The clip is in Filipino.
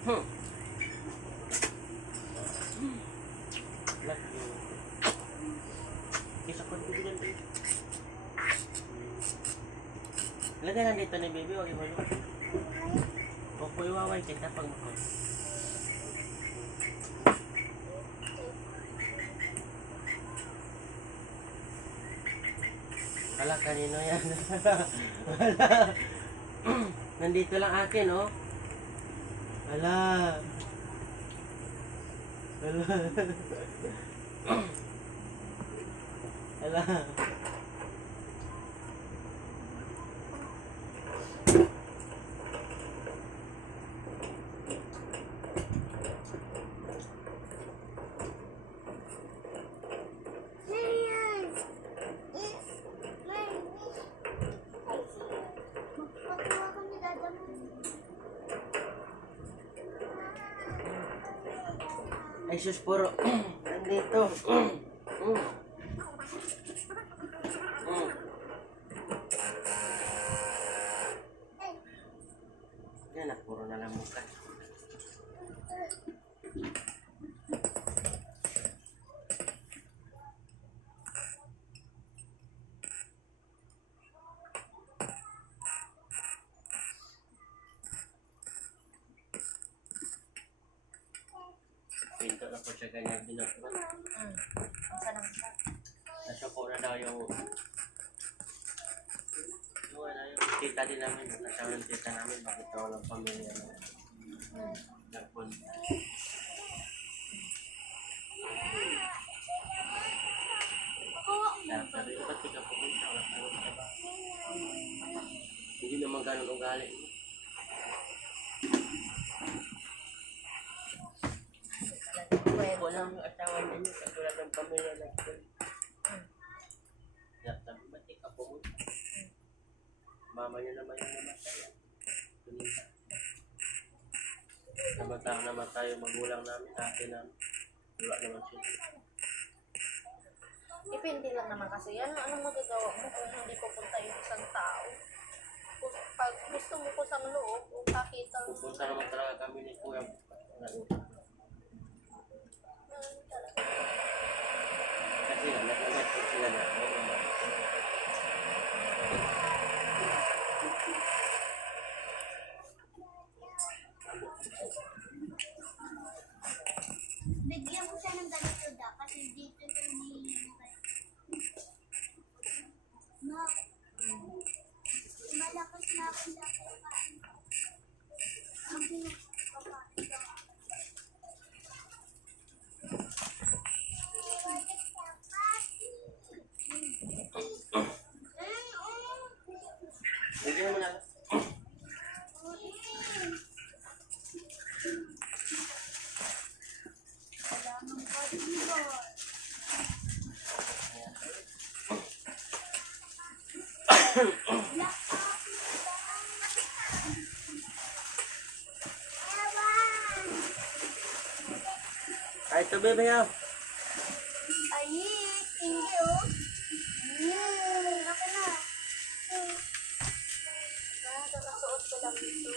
Hmm. Love you. Kisa ko dito dyan tayo. Lagay lang dito ni baby, huwag iwalo. Huwag po iwaway kita pag makon. Wala, kanino yan? Wala. Nandito lang akin, oh. Wala. Wala. Wala. Ay, sus, puro. Nandito. Yan na, puro na lang mukha. Pinto na po siya ganyan binakot. Saan ang siya? Nasuko na daw yung tita din namin. Nasawa ng tita namin. Bakit daw walang pamilya na nagpun. Sabi ko, ba't di ka pumunta? Wala ka naman ka ba? Hindi naman ganun ugali. Walang asawa niya kasi wala ng pamilya nagpun. Sabi, ba't di ka pumunta? Mama niya naman yung namatay. Namatay yung magulang namin, ate namin. Wala naman siya. Depende lang naman kasi yan. Anong magagawa mo kung hindi pupunta yung isang tao? Pag gusto mo ko sa loob, o kakita mo. Pupunta naman talaga kami ni Kuya. Kasi nga, nag-message sila na. Bigyan ko siya ng ganito da kasi dito siya Ma, malakas na ako sa kakain ko. Ang pinagpapakain ko. Hindi naman alam. Ay, ito bebe ya. Ay, hindi oh. Ako na. Kakasuot ko lang ito.